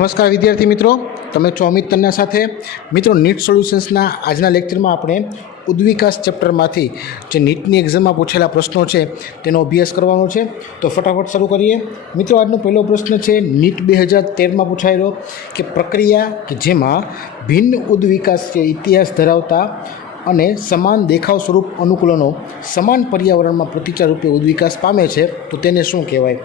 નમસ્કાર વિદ્યાર્થી મિત્રો, તમે છો અમિત તન્ના સાથે. મિત્રો, નીટ સોલ્યુશન્સના આજના લેક્ચરમાં આપણે ઉદ્વિકાસ ચેપ્ટરમાંથી જે નીટની એક્ઝામમાં પૂછેલા પ્રશ્નો છે તેનો અભ્યાસ કરવાનો છે. તો ફટાફટ શરૂ કરીએ. મિત્રો, આજનો પહેલો પ્રશ્ન છે નીટ 2013માં પૂછાયેલો કે પ્રક્રિયા કે જેમાં ભિન્ન ઉદ્વિકાસ છે ઇતિહાસ ધરાવતા અને સમાન દેખાવ સ્વરૂપ અનુકૂલનો સમાન પર્યાવરણમાં પ્રતિચાર રૂપે ઉદ્વિકાસ પામે છે તો તેને શું કહેવાય?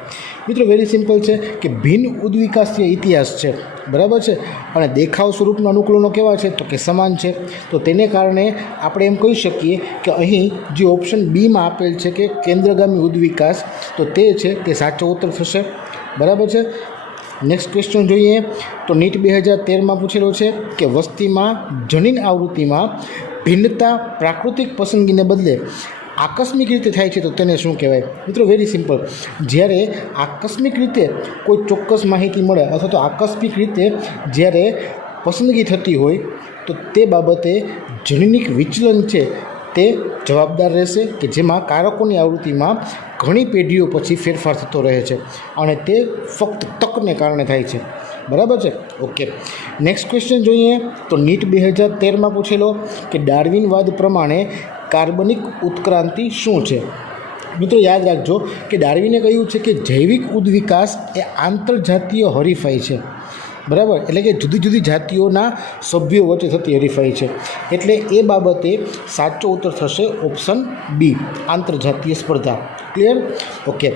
મિત્રો, વેરી સિમ્પલ છે કે ભિન્ન ઉદ્વિકાસ જે ઇતિહાસ છે, બરાબર છે, અને દેખાવ સ્વરૂપના અનુકૂલનો કેવા છે તો કે સમાન છે. તો તેને કારણે આપણે એમ કહી શકીએ કે અહીં જે ઓપ્શન બીમાં આપેલ છે કે કેન્દ્રગામી ઉદ્વિકાસ, તો તે છે તે સાચો ઉત્તર થશે. બરાબર છે. નેક્સ્ટ ક્વેશ્ચન જોઈએ તો નીટ 2013માં પૂછેલો છે કે વસ્તીમાં જનીન આવૃત્તિમાં ભિન્નતા પ્રાકૃતિક પસંદગીને બદલે આકસ્મિક રીતે થાય છે તો તેને શું કહેવાય? મિત્રો, વેરી સિમ્પલ. જ્યારે આકસ્મિક રીતે કોઈ ચોક્કસ માહિતી મળે અથવા તો આકસ્મિક રીતે જ્યારે પસંદગી થતી હોય તો તે બાબતે જનીનિક વિચલન છે તે જવાબદાર રહેશે કે જેમાં કારકોની આવૃત્તિમાં ઘણી પેઢીઓ પછી ફેરફાર થતો રહે છે અને તે ફક્ત તકને કારણે થાય છે. બરાબર છે. ઓકે, નેક્સ્ટ ક્વેશ્ચન જોઈએ તો નીટ 2013માં પૂછેલો કે ડાર્વિનવાદ પ્રમાણે કાર્બનિક ઉત્ક્રાંતિ શું છે? મિત્રો, યાદ રાખજો કે ડાર્વિને કહ્યું છે કે જૈવિક ઉદ્વિકાસ એ આંતરજાતીય હરીફાઈ છે. બરાબર, એટલે કે જુદી જુદી જાતિઓના સભ્યો વચ્ચે થતી હરીફાઈ છે. એટલે એ બાબતે સાચો ઉત્તર થશે ઓપ્શન બી, આંતરજાતીય સ્પર્ધા. ક્લિયર? ઓકે,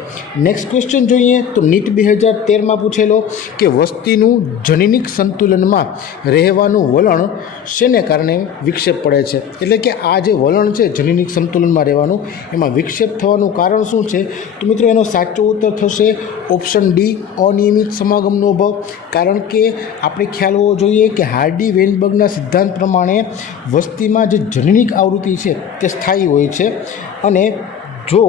નેક્સ્ટ ક્વેશ્ચન જોઈએ તો નીટ 2013માં પૂછેલો કે વસ્તીનું જનીનિક સંતુલનમાં રહેવાનું વલણ શેને કારણે વિક્ષેપ પડે છે? એટલે કે આ જે વલણ છે જનીનિક સંતુલનમાં રહેવાનું, એમાં વિક્ષેપ થવાનું કારણ શું છે? તો મિત્રો, એનો સાચો ઉત્તર થશે ઓપ્શન ડી, અનિયમિત સમાગમનો અભાવ. કારણ કે આપણે ખ્યાલ હોવો જોઈએ કે હાર્ડી વેનબર્ગના સિદ્ધાંત પ્રમાણે વસ્તીમાં જે જનીનિક આવૃત્તિ છે તે સ્થાયી હોય છે અને જો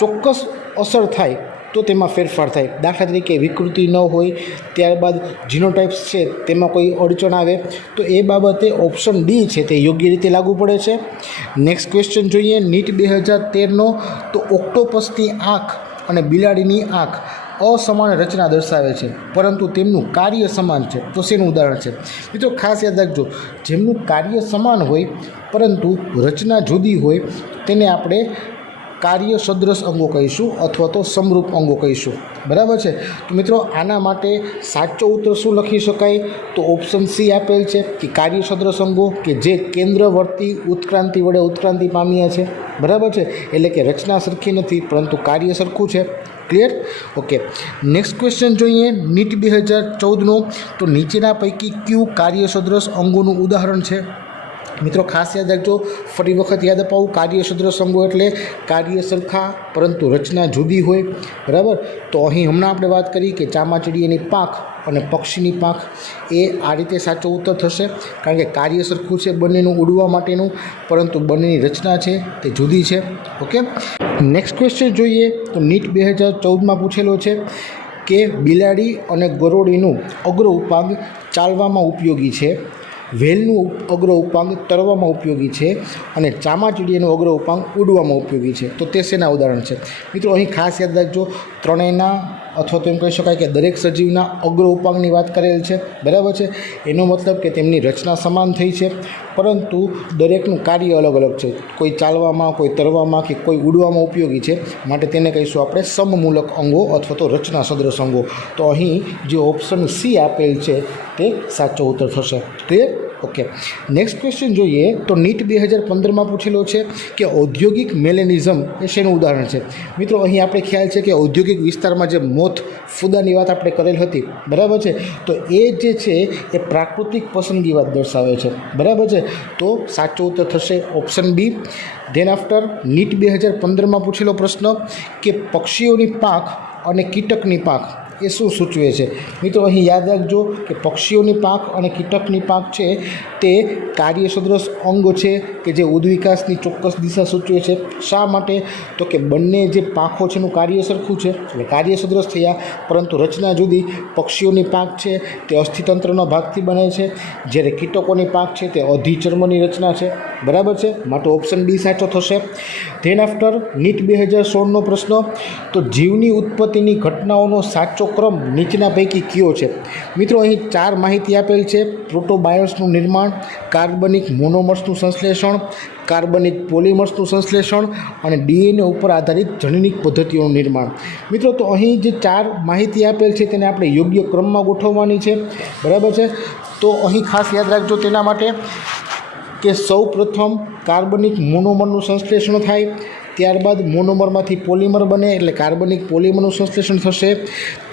ચોક્કસ અસર થાય તો તેમાં ફેરફાર થાય. દાખલા તરીકે વિકૃતિ ન હોય, ત્યારબાદ જીનોટાઇપ્સ છે તેમાં કોઈ અડચણ આવે તો એ બાબતે ઓપ્શન ડી છે તે યોગ્ય રીતે લાગુ પડે છે. નેક્સ્ટ ક્વેશ્ચન જોઈએ નીટ 2013નો તો ઓક્ટોપસની આંખ અને બિલાડીની આંખ અસમાન રચના દર્શાવે છે પરંતુ તેમનું કાર્ય સમાન છે તો શેનું ઉદાહરણ છે? મિત્રો, ખાસ યાદ રાખજો, જેમનું કાર્ય સમાન હોય પરંતુ રચના જુદી હોય તેને આપણે કાર્ય સદૃશ અંગો કહીશું અથવા તો સમરૂપ અંગો કહીશું. બરાબર છે. તો મિત્રો, આના માટે સાચો ઉત્તર શું લખી શકાય? તો ઓપ્શન સી આપેલ છે કે કાર્ય સદૃશ અંગો કે જે કેન્દ્રવર્તી ઉત્ક્રાંતિ વડે ઉત્ક્રાંતિ પામ્યા છે. બરાબર છે, એટલે કે રચના સરખી નથી પરંતુ કાર્ય સરખું છે. ક્લિયર? ઓકે, નેક્સ્ટ ક્વેશ્ચન જોઈએ નીટ 2014નો તો નીચેના પૈકી કયું કાર્ય સદૃશ અંગોનું ઉદાહરણ છે? મિત્રો, ખાસ યાદ રાખજો, ફરી વખત યાદ અપાવું, કાર્ય સદૃશ અંગો એટલે કાર્ય સરખા પરંતુ રચના જુદી હોય. બરાબર, તો અહીં હમણાં આપણે વાત કરી કે ચામાચીડીની પાંખ અને પક્ષીની પાંખ, એ આ રીતે સાચો ઉત્તર થશે કારણ કે કાર્ય સરખું છે બંનેનું ઉડવા માટેનું, પરંતુ બંનેની રચના છે તે જુદી છે. ઓકે, નેક્સ્ટ ક્વેશ્ચન જોઈએ તો નીટ 2014માં પૂછેલો છે કે બિલાડી અને ગરોળીનું અગ્ર ઉપાંગ ચાલવામાં ઉપયોગી છે, વેલનું અગ્ર ઉપાંગ તરવામાં ઉપયોગી છે અને ચામાચીડીનું અગ્ર ઉપાંગ ઉડવામાં ઉપયોગી છે તો તે શેના ઉદાહરણ છે? મિત્રો, અહીં ખાસ યાદ રાખજો, ત્રણેયના અથવા તો એમ કહી શકાય કે દરેક સજીવના અગ્ર ઉપાંગની વાત કરેલ છે. બરાબર છે, એનો મતલબ કે તેમની રચના સમાન થઈ છે પરંતુ દરેકનું કાર્ય અલગ અલગ છે. કોઈ ચાલવામાં, કોઈ તરવામાં કે કોઈ ઉડવામાં ઉપયોગી છે, માટે તેને કહીશું આપણે સમમૂલક અંગો અથવા તો રચના સદૃશ અંગો. તો અહીં જે ઓપ્શન સી આપેલ છે તે સાચો ઉત્તર થશે. ક્લિયર? ઓકે, નેક્સ્ટ ક્વેશ્ચન જોઈએ તો નીટ 2015માં પૂછેલો છે કે ઔદ્યોગિક મેલેનિઝમ એ શેનું ઉદાહરણ છે? મિત્રો, અહીં આપણે ખ્યાલ છે કે ઔદ્યોગિક વિસ્તારમાં જે મોથ ફૂદાની વાત આપણે કરેલ હતી, બરાબર છે, તો એ જે છે એ પ્રાકૃતિક પસંદગી વાત દર્શાવે છે. બરાબર છે, તો સાચો ઉત્તર થશે option B. Then after NEET 2015માં પૂછેલો પ્રશ્ન કે પક્ષીઓની પાંખ અને કીટકની પાંખ એ શું સૂચવે છે? મિત્રો, અહીં યાદ રાખજો કે પક્ષીઓની પાંખ અને કીટકની પાંખ છે તે કાર્ય સદૃશ અંગો છે કે જે ઉદ્વિકાસની ચોક્કસ દિશા સૂચવે છે. શા માટે? તો કે બંને જે પાંખો છે એનું કાર્ય સરખું છે એટલે કાર્ય સદૃશ થયા પરંતુ રચના જુદી. પક્ષીઓની પાંખ છે તે અસ્થિતંત્રના ભાગથી બને છે, જ્યારે કીટકોની પાંખ છે તે અધિચર્મની રચના છે. બરાબર છે, માટે ઓપ્શન બી સાચો થશે. ધેન આફ્ટર નીટ 2016નો પ્રશ્ન તો જીવની ઉત્પત્તિની ઘટનાઓનો સાચો ક્રમ નીચેના પૈકી કયો છે? મિત્રો અહીં 4 માહિતી આપેલ છે. પ્રોટોબાયોન્ટ્સનું નિર્માણ, કાર્બનિક મોનોમર્સનું સંશ્લેષણ, કાર્બનિક પોલિમર્સનું સંશ્લેષણ અને ડીએનએ ઉપર આધારિત જનનિક પદ્ધતિઓનું નિર્માણ. મિત્રો તો અહીં જે 4 માહિતી આપેલ છે તેને આપણે યોગ્ય ક્રમમાં ગોઠવવાની છે. બરાબર છે. તો અહીં ખાસ યાદ રાખજો તેના માટે કે સૌ પ્રથમ કાર્બનિક મોનોમરનું સંશ્લેષણ થાય, ત્યારબાદ મોનોમરમાંથી પોલિમર બને એટલે કાર્બનિક પોલિમરનું સંશ્લેષણ થશે,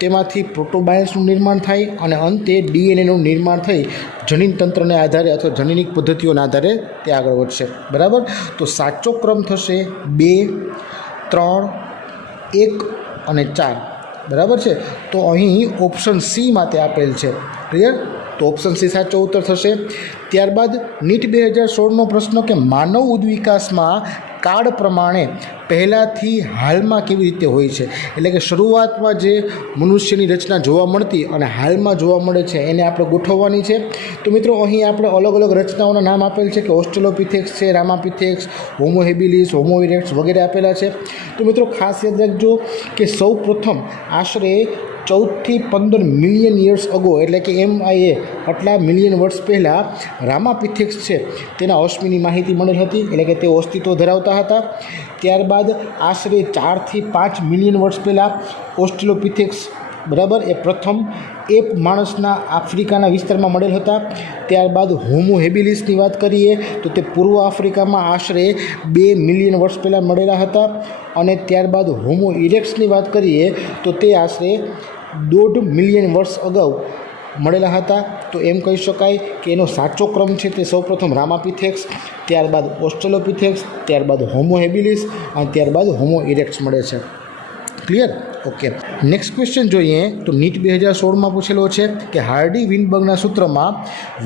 તેમાંથી પ્રોટોબાયોન્ટ્સનું નિર્માણ થાય અને અંતે ડીએનએનું નિર્માણ થઈ જનીનતંત્રને આધારે અથવા જનીનિક પદ્ધતિઓના આધારે તે આગળ વધશે. બરાબર. તો સાચો ક્રમ થશે 2, 3, 1 અને 4. બરાબર છે. તો અહીં ઓપ્શન સી માટે આપેલ છે. ક્લિયર? તો ઓપ્શન સી સાચો ઉત્તર થશે. ત્યારબાદ નીટ 2016નો પ્રશ્ન કે માનવ ઉદ્વિકાસમાં કાળ પ્રમાણે પહેલાંથી હાલમાં કેવી રીતે હોય છે, એટલે કે શરૂઆતમાં જે મનુષ્યની રચના જોવા મળતી અને હાલમાં જોવા મળે છે એને આપણે ગોઠવવાની છે. તો મિત્રો અહીં આપણે અલગ અલગ રચનાઓના નામ આપેલ છે કે ઓસ્ટ્રેલોપિથેક્સ છે, રામાપિથેક્સ, હોમો હેબિલિસ, હોમો ઇરેક્ટસ વગેરે આપેલા છે. તો મિત્રો ખાસ યાદ રાખજો કે સૌ પ્રથમ આશરે 14 થી 15 મિલિયન યર્સ અગો એટલે કે MIA આટલા મિલિયન વર્ષ પહેલાં રામાપિથેક્સ છે તેના અશ્મિની માહિતી મળેલ હતી, એટલે કે તેઓ અસ્તિત્વ ધરાવતા હતા. ત્યારબાદ આશરે 4 થી 5 મિલિયન વર્ષ પહેલાં ઓસ્ટ્રેલોપિથેક્સ બરાબર એ પ્રથમ એપ માણસના આફ્રિકાના વિસ્તારમાં મળેલ હતા. ત્યારબાદ હોમો હેબિલિસની વાત કરીએ તો તે પૂર્વ આફ્રિકામાં આશરે 2 મિલિયન વર્ષ પહેલાં મળેલા હતા. અને ત્યારબાદ હોમો ઇરેક્ટ્સની વાત કરીએ તો તે આશરે 1.5 મિલિયન વર્ષ અગાઉ મળેલા હતા. તો એમ કહી શકાય કે એનો સાચો ક્રમ છે તે સૌપ્રથમ રામાપિથેક્સ, ત્યારબાદ ઓસ્ટ્રેલોપિથેક્સ, ત્યારબાદ હોમો હેબિલિસ અને ત્યારબાદ હોમો ઇરેક્ટ્સ મળે છે. ક્લિયર? ઓકે. નેક્સ્ટ ક્વેશ્ચન જોઈએ તો નીટ 2016માં પૂછેલો છે કે હાર્ડી વિનબર્ગના સૂત્રમાં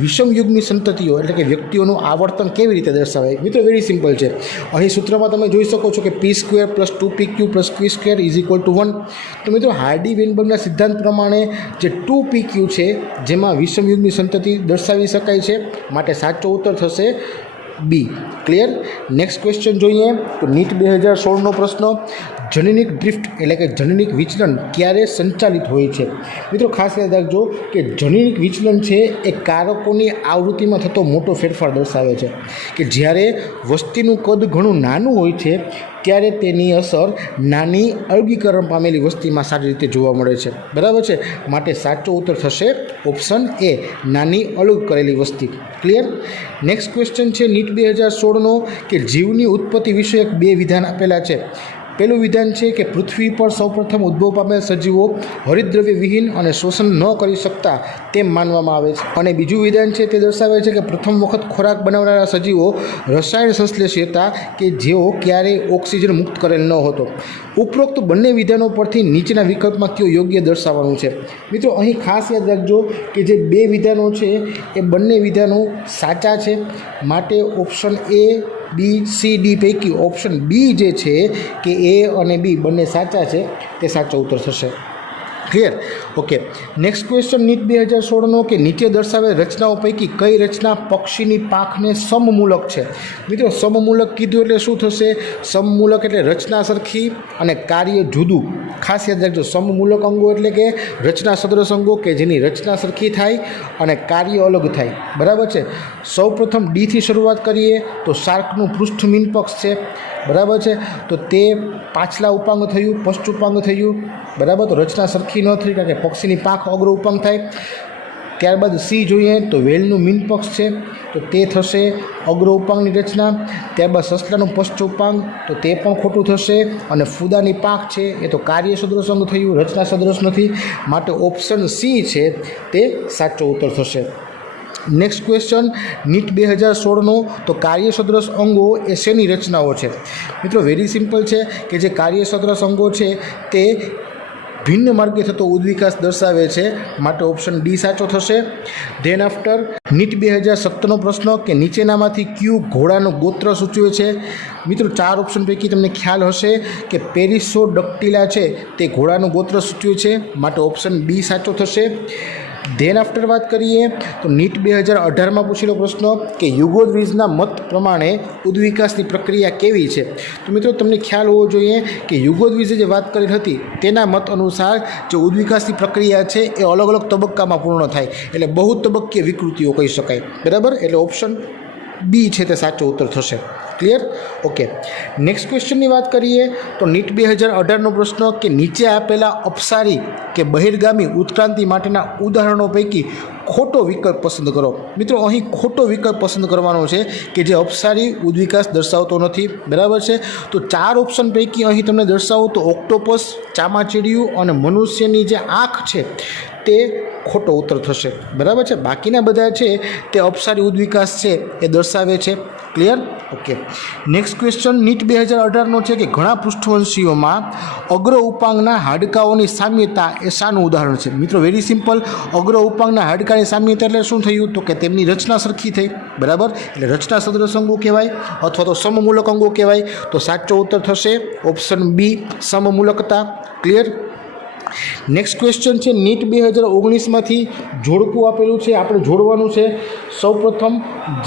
વિષમયુગની સંતતિઓ એટલે કે વ્યક્તિઓનું આવર્તન કેવી રીતે દર્શાવાય? મિત્રો વેરી સિમ્પલ છે. અહીં સૂત્રમાં તમે જોઈ શકો છો કે p² + 2pq + q² = 1. તો મિત્રો હાર્ડી વિનબર્ગના સિદ્ધાંત પ્રમાણે જે 2pq છે જેમાં વિષમયુગની સંતતિ દર્શાવી શકાય છે, માટે સાચો ઉત્તર થશે બી. ક્લિયર? નેક્સ્ટ ક્વેશ્ચન જોઈએ તો નીટ 2016નો પ્રશ્ન જનનિક ડ્રિફ્ટ એટલે કે જનનિક વિચલન ક્યારે સંચાલિત હોય છે? મિત્રો ખાસ યાદ રાખજો કે જનનિક વિચલન છે એ કારકોની આવૃત્તિમાં થતો મોટો ફેરફાર દર્શાવે છે કે જ્યારે વસ્તીનું કદ ઘણું નાનું હોય છે ત્યારે તેની અસર નાની અલગીકરણ પામેલી વસ્તીમાં સારી રીતે જોવા મળે છે. બરાબર છે. માટે સાચો ઉત્તર થશે ઓપ્શન એ, નાની અલગ કરેલી વસ્તી. ક્લિયર? નેક્સ્ટ ક્વેશ્ચન છે નીટ 2016નો કે જીવની ઉત્પત્તિ વિષયક 2 વિધાન આપેલા છે. પહેલું વિધાન છે કે પૃથ્વી પર સૌપ્રથમ ઉદ્ભવ પામેલ સજીવો હરિતદ્રવ્ય વિહીન અને શોષણ ન કરી શકતા તેમ માનવામાં આવે છે. અને બીજું વિધાન છે તે દર્શાવે છે કે પ્રથમ વખત ખોરાક બનાવનારા સજીવો રસાયણ સંશ્લેષી હતા કે જેઓ ક્યારેય ઓક્સિજન મુક્ત કરેલ ન હતો. ઉપરોક્ત બંને વિધાનો પરથી નીચેના વિકલ્પમાં કયો યોગ્ય દર્શાવવાનું છે? મિત્રો અહીં ખાસ યાદ રાખજો કે જે 2 વિધાનો છે એ બંને વિધાનો સાચા છે, માટે option A, B, C, D પૈકી ઓપ્શન બી જે છે કે એ અને બી બંને સાચા છે તે સાચો ઉત્તર થશે. Clear? Okay. Next question NEET 2016નો કે નીચે દર્શાવેલ રચનાઓ પૈકી કઈ રચના પક્ષીની પાંખને સમમૂલક છે? મિત્રો સમમૂલક કીધું એટલે શું થશે? સમમૂલક એટલે રચના સરખી અને કાર્ય જુદું. ખાસ યાદ રાખજો, સમમૂલક અંગો એટલે કે રચના સદૃશ અંગો કે જેની રચના સરખી થાય અને કાર્ય અલગ થાય. બરાબર છે. સૌપ્રથમ ડીથી શરૂઆત કરીએ તો શાર્કનું પૃષ્ઠ મીનપક્ષ છે. બરાબર છે. તો તે પાછલા ઉપાંગ થયું, પશ્ચ ઉપાંગ થયું. બરાબર. તો રચના સરખી ન થઈ કારણ કે પક્ષીની પાંખ અગ્ર ઉપાંગ થાય. ત્યારબાદ સી જોઈએ તો વેલનું મીનપક્ષ છે તો તે થશે અગ્ર ઉપાંગની રચના. ત્યારબાદ સસલાનું પશ્ચ ઉપાંગ તો તે પણ ખોટું થશે. અને ફૂદાની પાંખ છે એ તો કાર્ય સદૃશ અંગ થયું, રચના સદૃશ નથી, માટે ઓપ્શન સી છે તે સાચો ઉત્તર થશે. નેક્સ્ટ ક્વેશ્ચન નીટ 2016નો તો કાર્ય સદૃશ અંગો એ શેની રચનાઓ છે? મિત્રો વેરી સિમ્પલ છે કે જે કાર્ય સદૃશ અંગો છે તે ભિન્ન માર્ગે થતો ઉદ્વિકાસ દર્શાવે છે, માટે ઓપ્શન ડી સાચો થશે. ધેન આફ્ટર નીટ 2017નો પ્રશ્ન કે નીચેનામાંથી ક્યુ ઘોડાનું ગોત્ર સૂચવે છે? મિત્રો 4 ઓપ્શન પૈકી તમને ખ્યાલ હશે કે પેરિસોડક્ટિલા છે તે ઘોડાનું ગોત્ર સૂચવે છે, માટે ઓપ્શન બી સાચો થશે. ધેન આફ્ટર વાત કરીએ તો નીટ 2018માં પૂછેલો પ્રશ્ન કે યુગોદ્વિજના મત પ્રમાણે ઉદ્વિકાસની પ્રક્રિયા કેવી છે. તો મિત્રો તમને ખ્યાલ હોવો જોઈએ કે યુગોદ્વિજે જે વાત કરેલ હતી તેના મત અનુસાર જે ઉદ્વિકાસની પ્રક્રિયા છે એ અલગ અલગ તબક્કામાં પૂર્ણ થાય, એટલે બહુ તબક્કીય વિકૃતિઓ કહી શકાય. બરાબર, એટલે ઓપ્શન બી છે તે સાચો ઉત્તર થશે. ક્લિયર? ઓકે. નેક્સ્ટ ક્વેશ્ચનની વાત કરીએ તો નીટ 2018નો પ્રશ્ન કે નીચે આપેલા અપસારી કે બહિર્ગામી ઉત્ક્રાંતિ માટેના ઉદાહરણો પૈકી ખોટો વિકલ્પ પસંદ કરો. મિત્રો અહીં ખોટો વિકલ્પ પસંદ કરવાનો છે કે જે અપસારી ઉદ્વિકાસ દર્શાવતો નથી. બરાબર છે, તો 4 ઓપ્શન પૈકી અહીં તમને દર્શાવું તો ઓક્ટોપસ, ચામાચીડિયું અને મનુષ્યની જે આંખ છે તે ખોટો ઉત્તર થશે. બરાબર છે, બાકીના બધા છે તે અપસારી ઉદ્વિકાસ છે એ દર્શાવે છે. Clear? Okay. Next question NEET 2018નો છે કે ઘણા પૃષ્ઠવંશીઓમાં અગ્ર ઉપાંગના હાડકાઓની સામ્યતા એ શાનું ઉદાહરણ છે. મિત્રો વેરી સિમ્પલ, અગ્ર ઉપાંગના હાડકાની સામ્યતા એટલે શું થયું તો કે તેમની રચના સરખી થઈ. બરાબર, એટલે રચના સદૃશ અંગો કહેવાય અથવા તો સમમૂલક અંગો કહેવાય. તો સાચો ઉત્તર થશે ઓપ્શન બી, સમમૂલકતા. ક્લિયર? નેક્સ્ટ ક્વેશ્ચન છે નીટ 2019માંથી જોડકું આપેલું છે, આપણે જોડવાનું છે. સૌપ્રથમ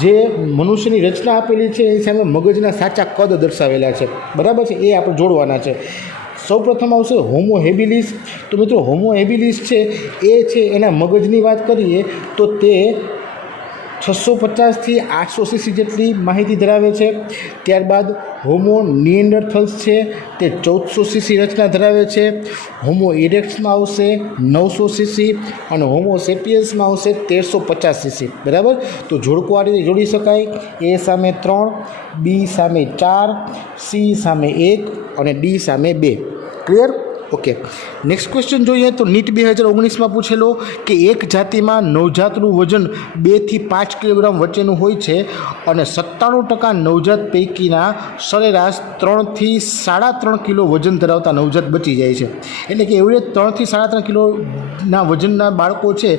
જે મનુષ્યની રચના આપેલી છે એની સામે મગજના સાચા કદ દર્શાવેલા છે. બરાબર છે, એ આપણે જોડવાના છે. સૌપ્રથમ આવશે હોમો હેબિલિસ. તો મિત્રો હોમો હેબિલિસ છે એ છે એના મગજની વાત કરીએ તો તે 650 થી 800 સીસી જેટલી માહિતી ધરાવે છે. ત્યારબાદ હોમો નિએન્ડરથલ્સ છે તે 1400 સીસી રચના ધરાવે છે. હોમો ઇરેક્ટ્સમાં આવશે 900 સીસી અને હોમો સેપિયન્સમાં આવશે 1350 સીસી. બરાબર, તો જોડકું આ રીતે જોડી શકાય. એ સામે 3, બી સામે 4, સી સામે 1 અને ડી સામે 2. ક્લિયર? ઓકે. નેક્સ્ટ ક્વેશ્ચન જોઈએ તો નીટ 2019માં પૂછેલો કે એક જાતિમાં નવજાતનું વજન 2 થી 5 કિલોગ્રામ વચ્ચેનું હોય છે અને 97% નવજાત પૈકીના સરેરાશ 3 થી 3.5 કિલો વજન ધરાવતા નવજાત બચી જાય છે. એટલે કે એવરેજ 3 થી 3.5 કિલોના વજનના બાળકો છે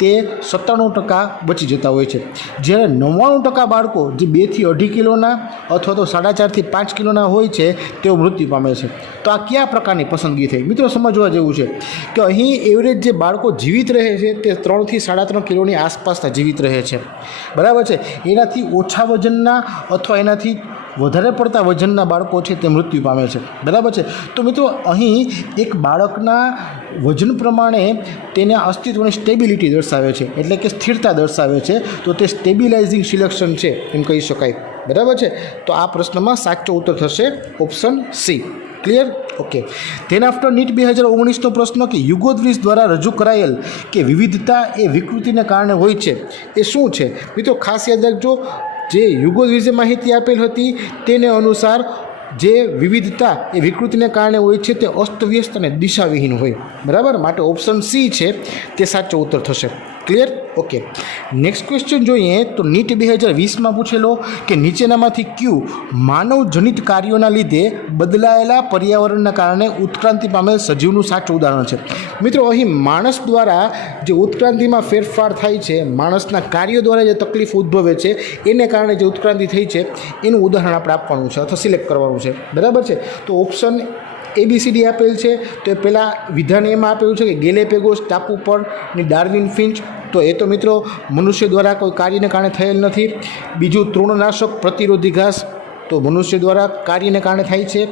તે 97% બચી જતા હોય છે. જ્યારે 99% બાળકો જે 2 થી 2.5 કિલોના અથવા તો 4.5 થી 5 કિલોના હોય છે તેઓ મૃત્યુ પામે છે. તો આ કયા પ્રકારની પસંદગી થઈ? મિત્રો સમજવા જેવું છે કે અહીં એવરેજ જે બાળકો જીવિત રહે છે તે 3 થી 3.5 કિલોની આસપાસના જીવિત રહે છે. બરાબર છે, એનાથી ઓછા વજનના અથવા એનાથી વધારે પડતા વજનના બાળકો છે તે મૃત્યુ પામે છે. બરાબર છે, તો મિત્રો અહીં એક બાળકના વજન પ્રમાણે તેના અસ્તિત્વની સ્ટેબિલિટી દર્શાવે છે, એટલે કે સ્થિરતા દર્શાવે છે. તો તે સ્ટેબિલાઇઝિંગ સિલેક્શન છે એમ કહી શકાય. બરાબર છે, તો આ પ્રશ્નમાં સાચો ઉત્તર થશે option C. Clear? Okay. Then after NEET 2019નો પ્રશ્ન કે યુગોદ્વિજ દ્વારા રજૂ કરાયેલ કે વિવિધતા એ વિકૃતિને કારણે હોય છે એ શું છે? મિત્રો ખાસ યાદ રાખજો, જે યુગોદ્વિજે માહિતી આપેલ હતી તેને અનુસાર જે વિવિધતા એ વિકૃતિને કારણે હોય છે તે અસ્તવ્યસ્ત અને દિશાવિહીન હોય. બરાબર, માટે ઓપ્શન સી છે તે સાચો ઉત્તર થશે. ક્લિયર? ઓકે. નેક્સ્ટ ક્વેશ્ચન જોઈએ તો નીટ 2020માં પૂછેલો કે નીચેનામાંથી કયું માનવજનિત કાર્યોના લીધે બદલાયેલા પર્યાવરણના કારણે ઉત્ક્રાંતિ પામેલ સજીવનું સાચું ઉદાહરણ છે? મિત્રો અહીં માણસ દ્વારા જે ઉત્ક્રાંતિમાં ફેરફાર થાય છે, માણસના કાર્યો દ્વારા જે તકલીફ ઉદ્ભવે છે એને કારણે જે ઉત્ક્રાંતિ થઈ છે એનું ઉદાહરણ આપણે આપવાનું છે અથવા સિલેક્ટ કરવાનું છે. બરાબર છે, તો ઓપ્શન ABCD આપેલ છે. તો એ પહેલાં વિધાન એમાં આપેલું છે કે ગેલેપેગોસ ટાપુ પરની ડાર્વિન ફિન્ચ, તો એ તો મિત્રો મનુષ્ય દ્વારા કોઈ કાર્યને કારણે થયેલ નથી. બીજું તૃણનાશક પ્રતિરોધી ઘાસ, તો મનુષ્ય દ્વારા કાર્યને કારણે થાય છે.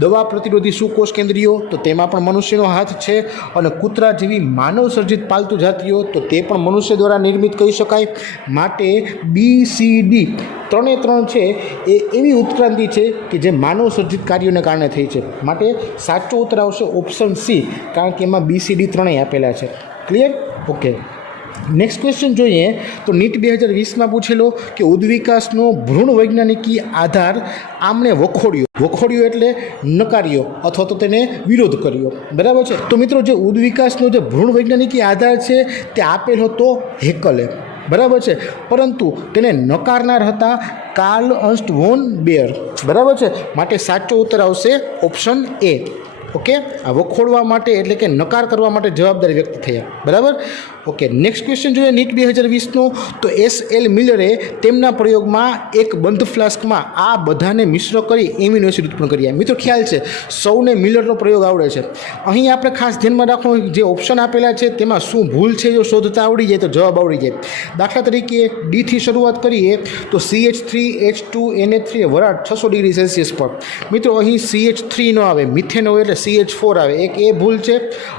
દવા પ્રતિરોધી સુકોષ કેન્દ્રીયો, તો તેમાં પણ મનુષ્યનો હાથ છે. અને કૂતરા જેવી માનવ સર્જિત પાલતુ જાતિઓ, તો તે પણ મનુષ્ય દ્વારા નિર્મિત કહી શકાય. માટે BCD 3 છે એ એવી ઉત્ક્રાંતિ છે કે જે માનવ સર્જિત કાર્યોને કારણે થઈ છે. માટે સાચો ઉત્તર આવશે ઓપ્શન સી, કારણ કે એમાં BCD 3 આપેલા છે. ક્લિયર? ઓકે. નેક્સ્ટ ક્વેશ્ચન જોઈએ તો નીટ 2020માં પૂછેલો કે ઉદ્વિકાસનો ભ્રૂણ વૈજ્ઞાનિકી આધાર આમણે વખોડ્યો એટલે નકાર્યો અથવા તો તેને વિરોધ કર્યો. બરાબર છે, તો મિત્રો જે ઉદ્વિકાસનો જે ભ્રૂણ વૈજ્ઞાનિકી આધાર છે તે આપેલ હતો હેકલે. બરાબર છે, પરંતુ તેને નકારનાર હતા કાર્લ અર્ન્સ્ટ વોન બેયર. બરાબર છે, માટે સાચો ઉત્તર આવશે ઓપ્શન એ. ઓકે, આ વખોડવા માટે એટલે કે નકાર કરવા માટે જવાબદારી વ્યક્ત થયા. બરાબર. ઓકે, નેક્સ્ટ ક્વેશ્ચન જોઈએ નીટ 2020નો. તો SL મિલરે તેમના પ્રયોગમાં એક બંધ ફ્લાસ્કમાં આ બધાને મિશ્ર કરી એમિનો એસિડ ઉત્પન્ન કર્યા. મિત્રો ખ્યાલ છે સૌને મિલરનો પ્રયોગ આવડે છે. અહીં આપણે ખાસ ધ્યાનમાં રાખવાનું જે ઓપ્શન આપેલા છે તેમાં શું ભૂલ છે, જો શોધતા આવડી જાય તો જવાબ આવડી જાય. દાખલા તરીકે ડીથી શરૂઆત કરીએ તો CH3H2NH3 વરાળ 600 ડિગ્રી સેલ્સિયસ પર. મિત્રો અહીં CH3 નો આવે, મિથેન હોય એટલે CH4 આવે. એક એ ભૂલ છે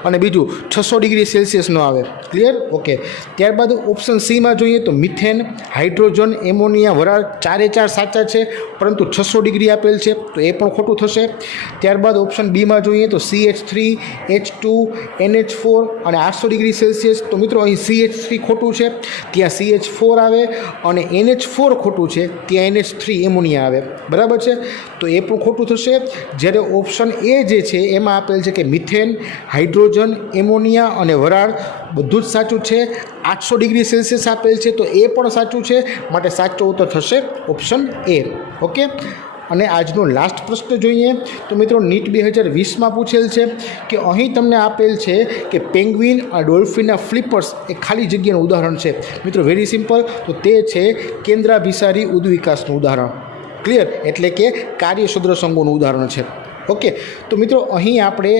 અને બીજું 600 ડિગ્રી સેલ્સિયસ નો આવે. ક્લિયર? ઓકે. ત્યારબાદ ઓપ્શન સીમાં જોઈએ તો મિથેન, હાઇડ્રોજન, એમોનિયા, વરાળ 4 સાચા છે, પરંતુ 600 ડિગ્રી આપેલ છે તો એ પણ ખોટું થશે. ત્યારબાદ ઓપ્શન બીમાં જોઈએ તો CH3H2NH4 અને 800 ડિગ્રી સેલ્સિયસ. તો મિત્રો અહીં CH3 ખોટું છે, ત્યાં CH4 આવે, અને NH4 ખોટું છે, ત્યાં NH3 એમોનિયા આવે. બરાબર છે, તો એ પણ ખોટું થશે. જ્યારે ઓપ્શન એ જે છે એમાં આપેલ છે કે મિથેન, હાઇડ્રોજન, એમોનિયા અને વરાળ બધું જ સાચું છે. 800 ડિગ્રી સેલ્સિયસ આપેલ છે તો એ પણ સાચું છે, માટે સાચો ઉત્તર થશે ઓપ્શન એ. ઓકે. અને આજનો લાસ્ટ પ્રશ્ન જોઈએ તો મિત્રો નીટ 2020માં પૂછેલ છે કે અહીં તમને આપેલ છે કે પેંગ્વિન અને ડોલ્ફિનના ફ્લિપર્સ એ ખાલી જગ્યાનું ઉદાહરણ છે. મિત્રો વેરી સિમ્પલ, તો તે છે કેન્દ્રાભિસારી ઉદ્વિકાસનું ઉદાહરણ. ક્લિયર? એટલે કે કાર્યસૂત્ર સંઘોનું ઉદાહરણ છે. ઓકે, તો મિત્રો અહીં આપણે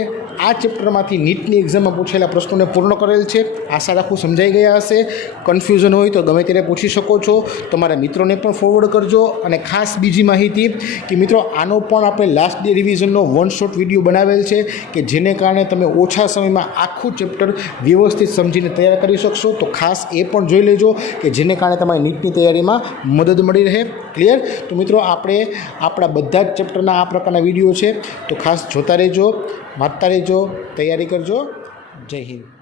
આ ચેપ્ટરમાંથી નીટની એક્ઝામમાં પૂછેલા પ્રશ્નોને પૂર્ણ કરેલ છે. આશા રાખું સમજાઈ ગયા હશે. કન્ફ્યુઝન હોય તો ગમે ત્યારે પૂછી શકો છો. તમારા મિત્રોને પણ ફોરવર્ડ કરજો. અને ખાસ બીજી માહિતી કે મિત્રો આનો પણ આપણે લાસ્ટ ડે રિવિઝનનો 1 શોર્ટ વિડીયો બનાવેલ છે કે જેને કારણે તમે ઓછા સમયમાં આખું ચેપ્ટર વ્યવસ્થિત સમજીને તૈયાર કરી શકશો. તો ખાસ એ પણ જોઈ લેજો કે જેને કારણે તમારી નીટની તૈયારીમાં મદદ મળી રહે. ક્લિયર? તો મિત્રો આપણે આપણા બધા જ ચેપ્ટરના આ પ્રકારના વિડીયો છે, તો ખાસ જોતા રહેજો, વાંચતા રહેજો, તૈયારી કરજો. જય હિન્દ.